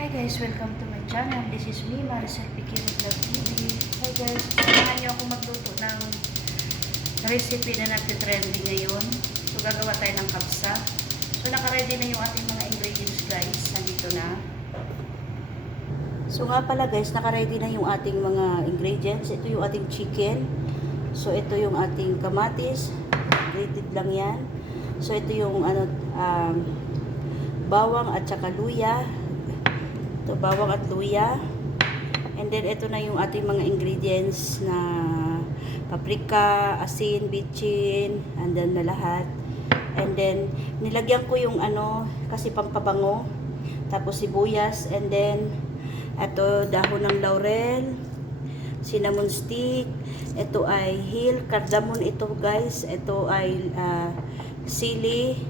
Hi guys, welcome to my channel. This is me, Maricel Pikiro Vlog TV. Hi guys, samahan niyo ako magluto ng recipe na nagtitrending ngayon. So gagawa tayo ng kapsa. So nakaready na yung ating mga ingredients guys. Nandito na. So nga pala guys, nakaready na yung ating mga ingredients. Ito yung ating chicken. So ito yung ating kamatis. Grated lang yan. So ito yung bawang at saka luya. Ito, bawang at luya. And then, ito na yung ating mga ingredients na paprika, asin, bitchin, and then na lahat. And then, nilagyan ko yung kasi pampabango. Tapos, sibuyas. And then, ito, dahon ng laurel, cinnamon stick. Ito ay hill, cardamom ito guys. Ito ay sili,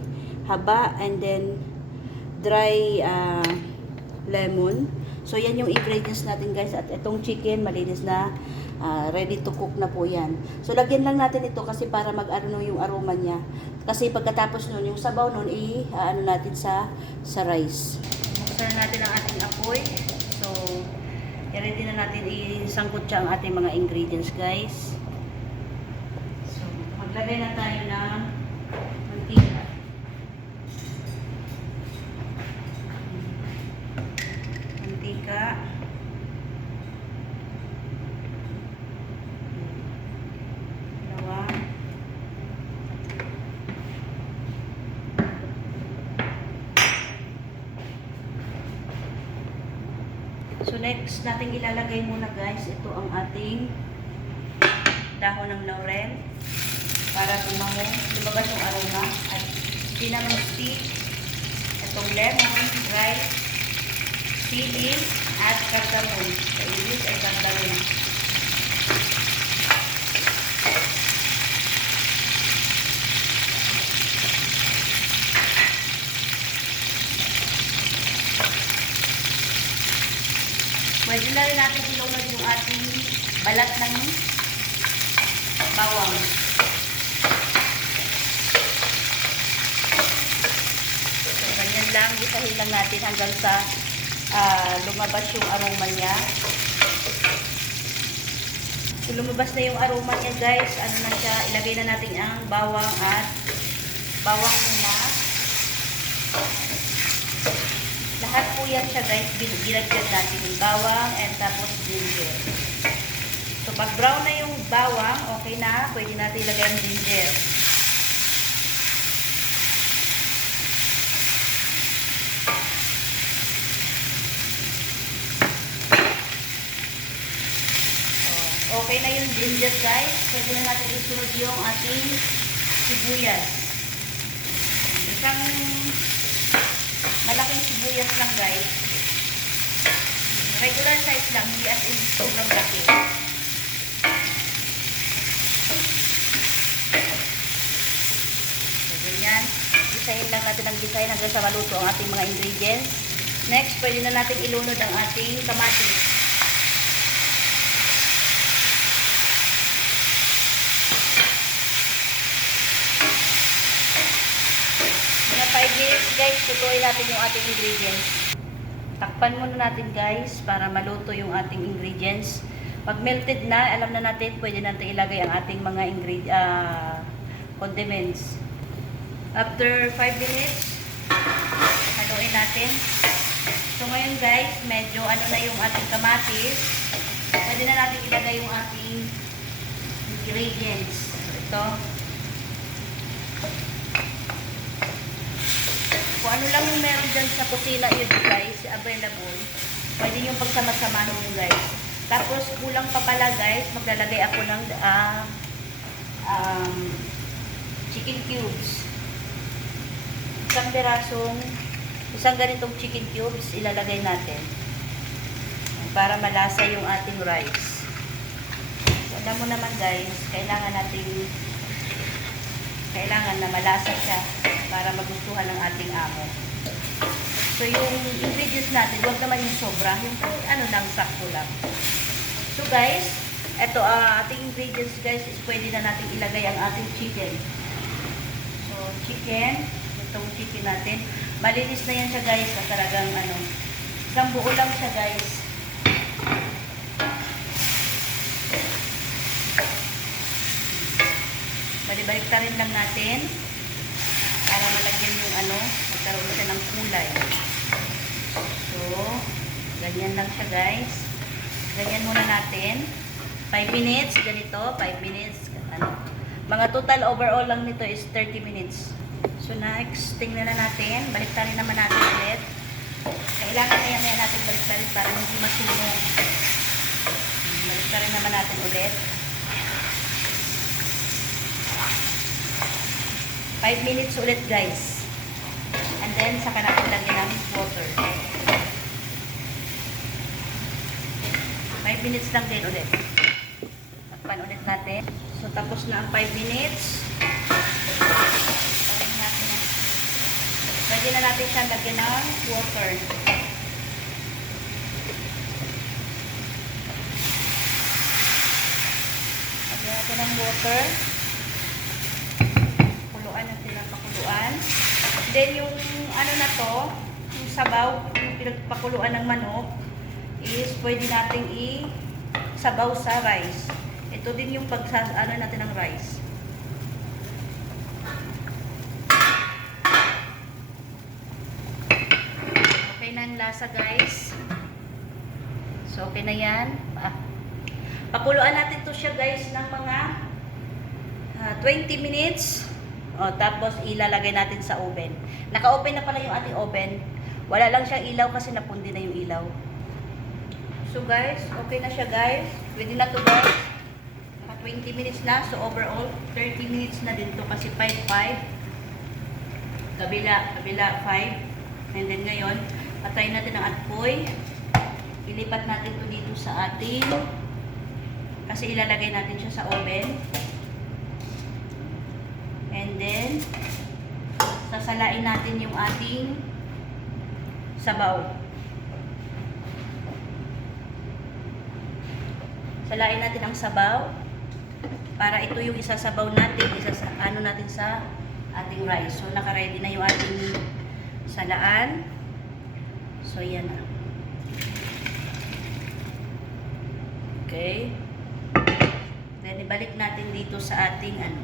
haba, and then, dry lemon. So, yan yung ingredients natin guys. At itong chicken, malinis na. Ready to cook na po yan. So, lagyan lang natin ito kasi para mag-ano yung aroma niya. Kasi pagkatapos nun, yung sabaw nun, ano natin sa rice. Buksan na natin ang ating apoy. So, i-ready na natin isangkot siya ang ating mga ingredients guys. So, maglagay na tayo ng mantika. Dalawa. So next natin ilalagay muna guys, ito ang ating dahon ng laurel para lumabas yung aroma, at cinnamon stick, itong lemon, rice, sili, at cardamom. So, ibig ay cardamom. Pwede na rin natin ilunod yung ating balat ng bawang. So, ganyan lang. Isahin lang natin hanggang sa lumabas yung aroma niya. So, lumabas na yung aroma niya guys. Ano na siya? Ilagay na natin ang bawang at bawang muna. Lahat po yan siya guys. Bilagyan natin yung bawang and tapos ginger. So, pag brown na yung bawang, okay na. Pwede natin ilagay ang ginger. Okay na yung ginger guys. Pwede na natin isunod yung ating sibuyas. Isang malaking sibuyas lang guys. Regular size lang, hindi as in sobrang laki. So ganyan. Gisahin lang natin ang gisahin hanggang sa maluto ang ating mga ingredients. Next, pwede na natin ilunod ang ating kamatis. Mga 5 minutes guys, tutuloy natin yung ating ingredients. Takpan muna natin guys para maluto yung ating ingredients. Pag melted na, alam na natin, pwede natin ilagay ang ating mga condiments. After 5 minutes, haluin natin. So ngayon guys, medyo na yung ating kamatis. Pwede na natin ilagay yung ating ingredients. So, ito. Kung ano lang yung meron dyan sa kusina yun guys, available, pwede yung pagsama-samahin mo guys. Tapos kulang pa pala guys, maglalagay ako ng chicken cubes. Isang ganitong chicken cubes ilalagay natin para malasa yung ating rice. So, alam mo naman guys, kailangan na malasa siya para magustuhan ng ating amo. So, yung ingredients natin, huwag naman yung sobra. Yung lang, sakto lang. So, guys, eto ating ingredients, guys, is pwede na natin ilagay ang ating chicken. So, chicken, itong chicken natin. Malinis na yan siya, guys, sa talagang Isang buo lang siya, guys. Balik-balik ta rin lang natin para malagyan yung ano, magkaroon siya ng kulay. So, ganyan lang siya, guys. Ganyan muna natin. 5 minutes, ganito, 5 minutes. Ano. Mga total overall lang nito is 30 minutes. So, next, tingnan na natin. Balik ta rin naman natin ulit. Kailangan na yan natin balik ta rin para hindi masunog. Balik ta rin naman natin ulit. 5 minutes ulit, guys. And then, saka natin lagyan ng water. 5 minutes lang din ulit. Takpan ulit natin. So, tapos na ang 5 minutes. Pwede na natin siya lagyan ng water. Lagyan natin ng water. Pakuluan natin ang pakuluan. Then, yung ano na to, yung sabaw, yung pinagpakuluan ng manok, is pwede nating i-sabaw sa rice. Ito din yung ano natin ng rice. Okay na ang lasa, guys. So, okay na yan. Pakuluan natin to siya, guys, ng mga 20 minutes. O, tapos ilalagay natin sa oven. Naka-open na pala yung ating oven. Wala lang siyang ilaw kasi napundi na yung ilaw. So, guys, okay na siya, guys. Pwede na to, guys. Naka 20 minutes na. So, overall, 30 minutes na din to kasi 5-5. Kabila 5. And then ngayon, patayin natin ang apoy. Ilipat natin to dito sa ating, kasi ilalagay natin siya sa oven. And then, sasalain natin yung ating sabaw. Salain natin ang sabaw para ito yung isasabaw natin, ano natin sa ating rice. So, naka-ready na yung ating salaan. So, yan na. Okay. Then, ibalik natin dito sa ating ano.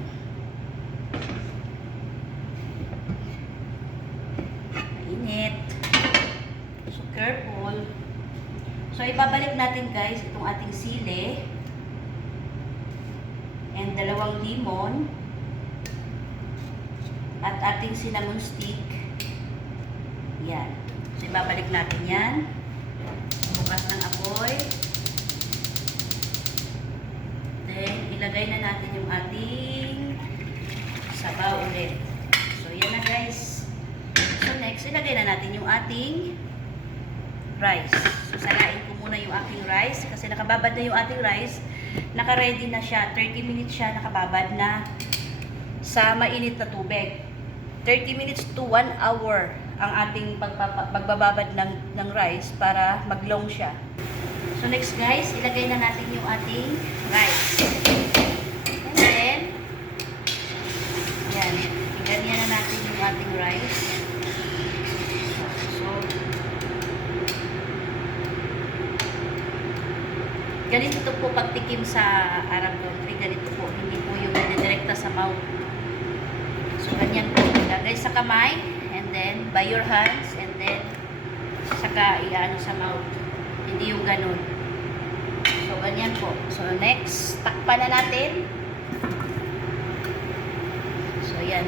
Mainit. So, careful. So, ibabalik natin, guys, itong ating sili and 2 lemon at ating cinnamon stick. Yan. So, ibabalik natin yan. Bukas ng apoy. Then, ilagay na natin yung ating sabaw ulit. So, yan na, guys. So, next, ilagay na natin yung ating rice. So, salain ko muna yung aking rice kasi nakababad na yung ating rice. Naka-ready na siya. 30 minutes siya nakababad na sa mainit na tubig. 30 minutes to 1 hour ang ating pagbababad ng rice para mag-long siya. So, next, guys, ilagay na natin yung ating rice. And then, yan. Ganyan na natin yung ating rice. Ganito po pagtikim sa Arab country, ganito po, hindi po yung direkta sa mouth. So, ganyan po, ilagay sa kamay, and then, by your hands, and then, saka iano sa mouth. Hindi yung ganun. So, ganyan po. So, next, takpan na natin. So, yan.